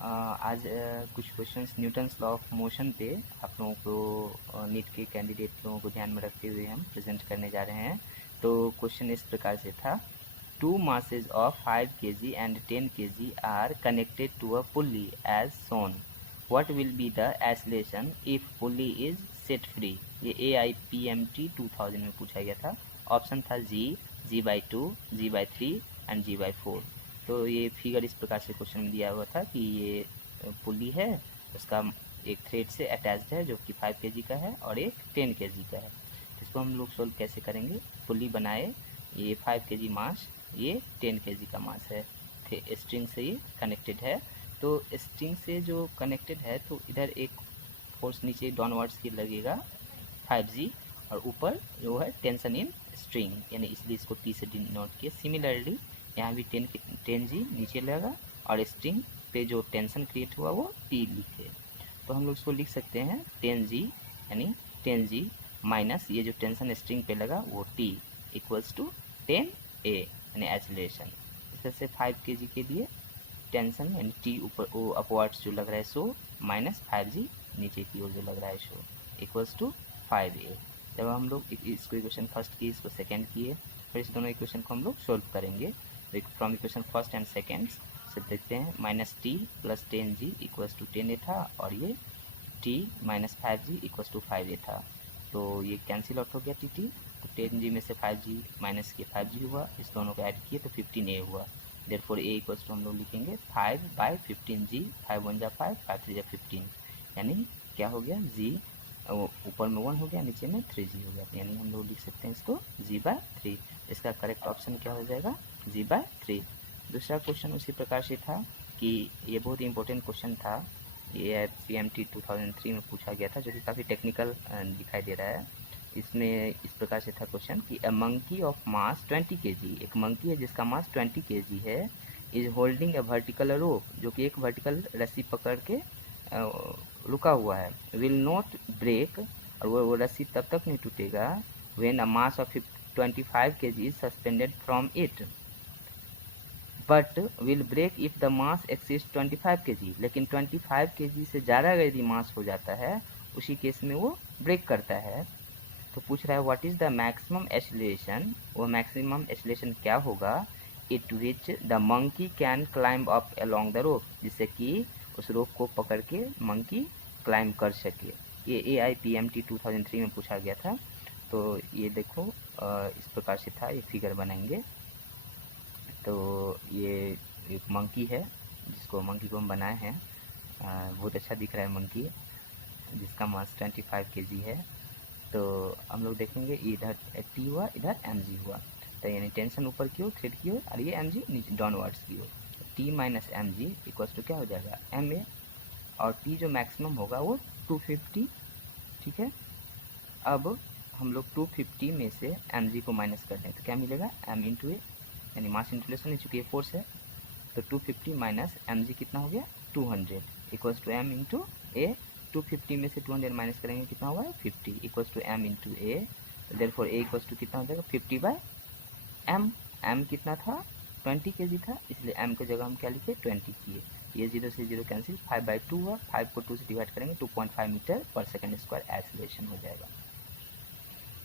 आज कुछ questions Newton's law of motion पे आप लोगों को नीट के कैंडिडेट लोगों को ध्यान में रखते हुए हम प्रेजेंट करने जा रहे हैं। तो क्वेश्चन इस प्रकार से था, to masses of 5 kg and 10 kg are connected to a pulley as shown. What will be the acceleration if pulley is set free? ये AIPMT 2000 में पूछा गया था। ऑप्शन था g/2, g/3 एंड g/4। तो ये फिगर इस प्रकार से क्वेश्चन में दिया हुआ था कि ये पुली है, उसका एक थ्रेड से अटैच्ड है जो कि 5 kg का है और एक 10 kg का है। इसको हम लोग सोल्व कैसे करेंगे? पुली बनाए, ये 5 kg मास, ये 10 kg का मास है, स्ट्रिंग से ये कनेक्टेड है। तो स्ट्रिंग से जो कनेक्टेड है तो इधर एक फोर्स नीचे डाउनवर्ड्स की लगेगा 5g, और ऊपर जो है टेंशन इन स्ट्रिंग, यानी इसलिए इसको टी से डिनोट किया। सिमिलरली यहाँ भी 10g नीचे लगेगा और स्ट्रिंग पे जो टेंशन क्रिएट हुआ वो टी लिखे। तो हम लोग इसको लिख सकते हैं 10g, यानी 10g माइनस ये जो टेंशन स्ट्रिंग पे लगा वो t इक्वल्स टू 10a, यानी एक्सीलरेशन। इस तरह से 5 kg के लिए टेंशन यानी टी ऊपर वो अपवर्ड्स जो लग रहा है सो, माइनस 5g नीचे की ओर जो लग रहा है सो, इक्वल्स टू 5a। जब हम लोग इसको इक्वेशन फर्स्ट किए, इसको सेकेंड किए, फिर इस दोनों इक्वेशन को हम लोग सोल्व करेंगे। From equation first and second से देखते हैं, minus T plus 10g equals to 10a था, और ये t minus 5g equals to 5a था। तो ये कैंसिल आउट हो गया टी, तो 10g में से 5g माइनस किए 5g हुआ, इस दोनों को ऐड किए तो 15a हुआ। देयरफॉर a इक्वल्स टू हम लोग लिखेंगे 5/15g, 5 1 जा 5, 5 3 जा 15, यानी क्या हो गया g ऊपर में 1 हो गया, नीचे में 3g हो गया, यानी हम लोग लिख सकते हैं इसको g/3। इसका करेक्ट ऑप्शन क्या हो जाएगा? g/3। दूसरा क्वेश्चन उसी प्रकार से था कि ये बहुत ही इंपॉर्टेंट क्वेश्चन था, ये PMT 2003 में पूछा गया था, जो कि काफ़ी टेक्निकल दिखाई दे रहा है। इसमें इस प्रकार से था क्वेश्चन कि a monkey of mass 20 kg, एक मंकी है जिसका मास 20 kg है, इज होल्डिंग अ वर्टिकल रोप, जो कि एक वर्टिकल रस्सी पकड़ के रुका हुआ है, विल नॉट ब्रेक, और वो रस्सी तब तक नहीं टूटेगा, when a mass of 25 kg is suspended from it, but will break if the mass exceeds 25 kg। लेकिन 25 kg से ज़्यादा यदि मास हो जाता है, उसी केस में वो ब्रेक करता है। तो पूछ रहा है what is the maximum acceleration, वो मैक्सिमम एक्सीलरेशन क्या होगा, it which the monkey can climb up along the rope, जिससे कि उस रोप को पकड़ के मंकी क्लाइंब कर सके। ये AIPMT 2003 में पूछा गया था। तो ये देखो इस प्रकार से था, ये फिगर बनाएंगे। तो ये एक मंकी है, जिसको मंकी को हम बनाए हैं, बहुत अच्छा दिख रहा है मंकी, जिसका मास 25 kg है। तो हम लोग देखेंगे इधर टी हुआ, इधर mg हुआ, तो यानी टेंशन ऊपर की ओर, थ्रेड की ओर, और ये mg नीचे डाउनवर्ड्स की ओर। T minus mg equals to क्या हो जाएगा ma, और टी जो मैक्सिमम होगा वो 250, ठीक है। अब हम लोग 250 में से mg को माइनस कर दें तो क्या मिलेगा, m इंटू ए, यानी मास इंटुलेशन, चूँकि ये फोर्स है, तो 250 माइनस mg कितना हो गया 200, इक्वल्स टू m इंटू ए। 250 में से 200 माइनस करेंगे कितना हुआ है 50, equals to m into A. Therefore a equals to कितना हो जाएगा 50/m। m कितना था 20 kg था, इसलिए m की जगह हम क्या लिखे 20 किए, ये 0 से 0 कैंसिल, 5/2 हुआ, 5 को 2 से डिवाइड करेंगे 2.5 metre per second square acceleration हो जाएगा।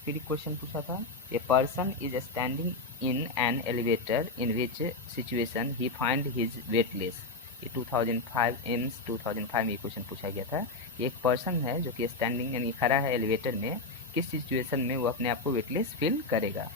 फिर एक क्वेश्चन पूछा था, a person is standing in an elevator in which situation he find his weightless. ये 2005 एम्स 2005 में ये क्वेश्चन पूछा गया था कि एक पर्सन है जो कि स्टैंडिंग यानी खड़ा है एलिवेटर में, किस सिचुएशन में वो अपने आप को वेटलेस फील करेगा।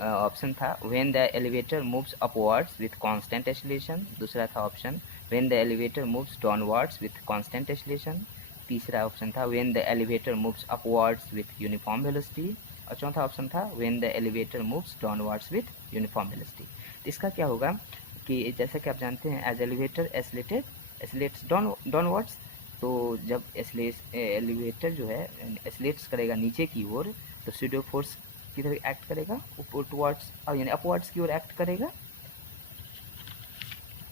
ऑप्शन था when the elevator moves upwards with constant acceleration, दूसरा था option when the elevator moves downwards with constant acceleration, तीसरा ऑप्शन था when the elevator moves upwards with uniform velocity, और चौथा ऑप्शन था when the elevator moves downwards with uniform velocity. तो इसका क्या होगा कि जैसा कि आप जानते हैं एज एलिवेटर एस्लेट्स डाउनवर्ड्स, तो जब एलिवेटर जो है एस्लेट्स करेगा नीचे की ओर, तो स्यूडो फोर्स किधर एक्ट करेगा, ऊपर टुवर्ड्स, और यानी अपवर्ड्स की ओर एक्ट करेगा।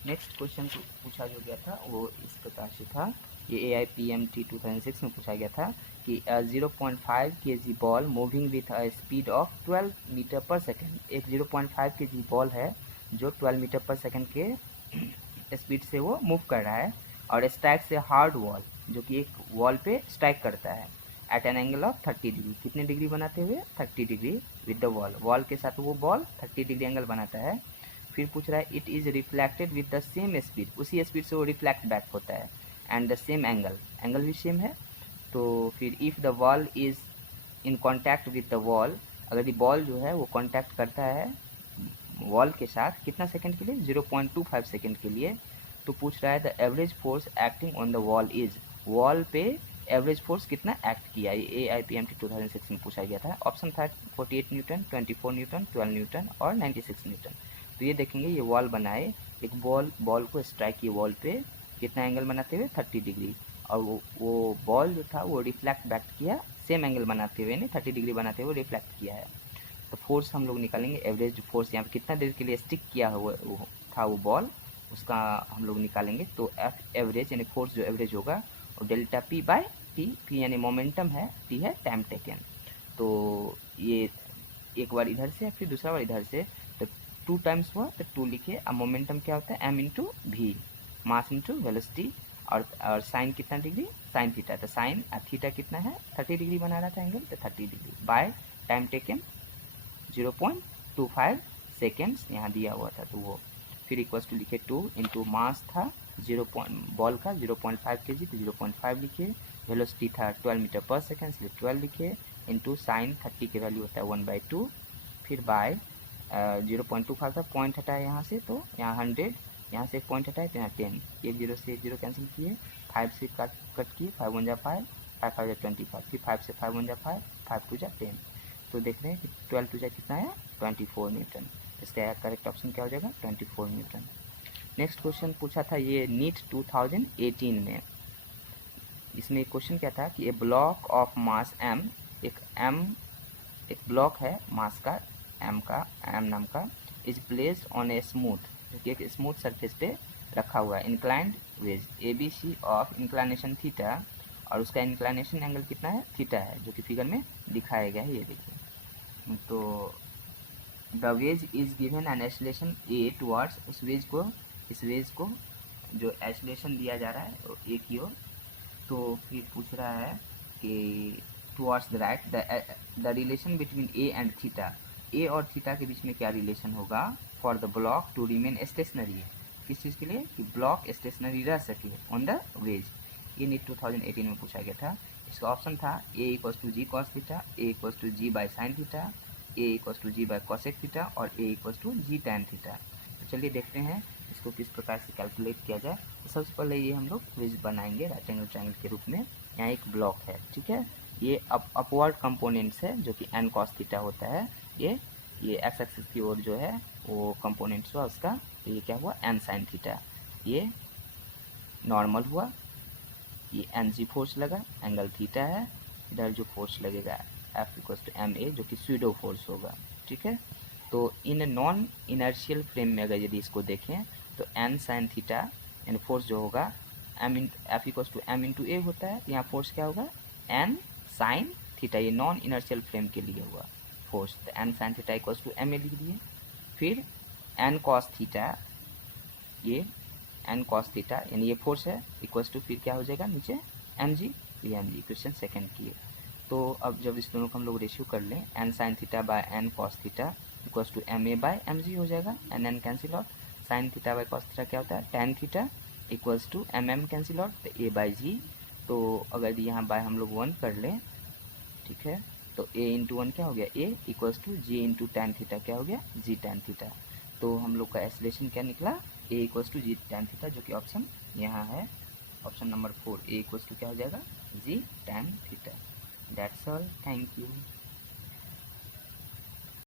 नेक्स्ट क्वेश्चन पूछा जो गया था वो इस प्रकार से था, ये AIPMT 2006 में पूछा गया था कि 0.5 kg ball moving with a speed of 12 metre per second, एक 0.5 kg बॉल है जो 12 मीटर पर सेकेंड के स्पीड से वो मूव कर रहा है, और स्ट्राइक्स ए हार्ड वॉल, जो कि एक वॉल पे स्ट्राइक करता है at an angle of 30 degree, कितने डिग्री बनाते हुए 30 degree with the wall, wall के साथ वो बॉल 30 डिग्री एंगल बनाता है। फिर पूछ रहा है it is reflected with the same speed, उसी स्पीड से वो रिफ्लेक्ट बैक होता है, and the same angle, angle भी सेम है। तो फिर if the wall is in contact with the wall, अगर ये बॉल जो है वो कॉन्टैक्ट करता है वॉल के साथ कितना सेकंड के लिए, 0.25 सेकंड के लिए, तो पूछ रहा है the average force acting on the wall is, wall पे एवरेज फोर्स कितना एक्ट किया, ये AIPMT 2006 में पूछा गया था। ऑप्शन था 48 न्यूटन, 24 न्यूटन, 12 न्यूटन और 96 न्यूटन। तो ये देखेंगे ये वॉल बनाए, एक बॉल को स्ट्राइक की वॉल पे कितना एंगल बनाते हुए 30 डिग्री, और वो बॉल जो था वो रिफ्लेक्ट बैक किया सेम एंगल बनाते हुए, नहीं 30 डिग्री बनाते हुए रिफ्लेक्ट किया है। तो फोर्स हम लोग निकालेंगे, एवरेज फोर्स यहाँ पे कितना देर के लिए स्टिक किया हुआ था वो बॉल, उसका हम लोग निकालेंगे। तो एफ एवरेज यानी फोर्स जो एवरेज होगा और delta P by T, P यानी मोमेंटम है, T है टाइम टेकन। तो ये एक बार इधर से फिर दूसरा बार इधर से, तो 2 टाइम्स हुआ तो 2 लिखे। अब मोमेंटम क्या होता है, m into V, mass into velocity, और साइन कितना डिग्री, साइन थीटा, तो साइन थीटा कितना है 30 डिग्री बना रहा था एंगल, तो 30 degree by time taken 0.25 seconds यहाँ दिया हुआ था, तो वो फिर इक्वल्स टू लिखे 2 इंटू मास था बॉल का 0.5 kg, तो 0.5 लिखे, वेलोसिटी था 12 मीटर पर सेकेंड, इसलिए 12 लिखे, इंटू साइन 30 की वैल्यू होता है 1/2, फिर बाय 0.25 था, पॉइंट हटाए यहाँ से तो यहाँ 100, यहाँ से एक पॉइंट हटाए तो यहाँ 10, एक जीरो से एक जीरो कैंसिल किए, 5 से कट किए, 5 1 जा 5, 5 5 जा 25, फिर 5 से 5 1 जा 5, 5 2 जा 10, तो देख रहे हैं कि 12 टू जा कितना है 24 न्यूटन, इसका करेक्ट ऑप्शन क्या हो जाएगा 24 न्यूटन। नेक्स्ट क्वेश्चन पूछा था ये नीट 2018 में, इसमें क्वेश्चन क्या था कि a block of mass m, एक ब्लॉक है मास का m नाम का, is placed on a smooth, जो एक स्मूथ सरफेस पे रखा हुआ है, inclined wedge ABC of inclination theta, और उसका इंक्लाइनेशन एंगल कितना है थीटा है, जो कि फिगर में दिखाया गया है, ये देखिए। तो the ways is given an acceleration A towards, इस वेज को जो एक्सेलरेशन दिया जा रहा है A की ओर, तो फिर पूछ रहा है कि towards the right the relation between A and theta, A और थीटा के बीच में क्या रिलेशन होगा for the block to remain stationary है, किस चीज़ के लिए कि ब्लॉक स्टेशनरी रह सके ऑन द वेज, ये नीट 2018 में पूछा गया था। इसका ऑप्शन था A = G cos theta, A = G by sine theta, A = G by cosec theta और A = G tan थीटा। तो चलिए देखते हैं इसको किस प्रकार से कैलकुलेट किया जाए। तो सबसे पहले ये हम लोग वेज बनाएंगे राइट एंगल ट्रायंगल के रूप में। यहाँ एक ब्लॉक है, ठीक है, ये अपवर्ड कंपोनेंट्स है जो कि n cos थीटा होता है, ये एक्स एक्सिस की ओर जो है वो कंपोनेंट्स हुआ उसका, तो ये क्या हुआ n sin थीटा, ये नॉर्मल हुआ, ये NG फोर्स लगा, एंगल थीटा है, इधर जो फोर्स लगेगा F = ma जो कि स्यूडो फोर्स होगा, ठीक है। तो इन नॉन इनर्शियल फ्रेम में अगर यदि इसको देखें तो n sin थीटा यानी फोर्स जो होगा F = m × a होता है, यहाँ फोर्स क्या होगा n sin थीटा, ये नॉन इनर्शियल फ्रेम के लिए हुआ फोर्स, तो n sin थीटा = ma लिख दिए। फिर n cos थीटा, ये n cos थीटा यानी ये फोर्स है, इक्वल्स टू फिर क्या हो जाएगा नीचे mg, ये mg क्वेश्चन सेकंड किए। तो अब जब इस दोनों को हम लोग रेशियो कर लें n sin theta by n cos theta equals to ma by mg हो जाएगा, n cancel out, sin theta by cos theta क्या होता है tan theta equals to mm cancel out, तो a बाई जी, तो अगर यहाँ बाय हम लोग 1 कर लें, ठीक है, तो a × 1 क्या हो गया a equals to g × tan theta क्या हो गया g tan थीटा। तो हम लोग का एक्सेलरेशन क्या निकला a = G tan थीटा, जो कि ऑप्शन यहाँ है, ऑप्शन नंबर 4, a = क्या हो जाएगा G tan theta. That's all, thank you.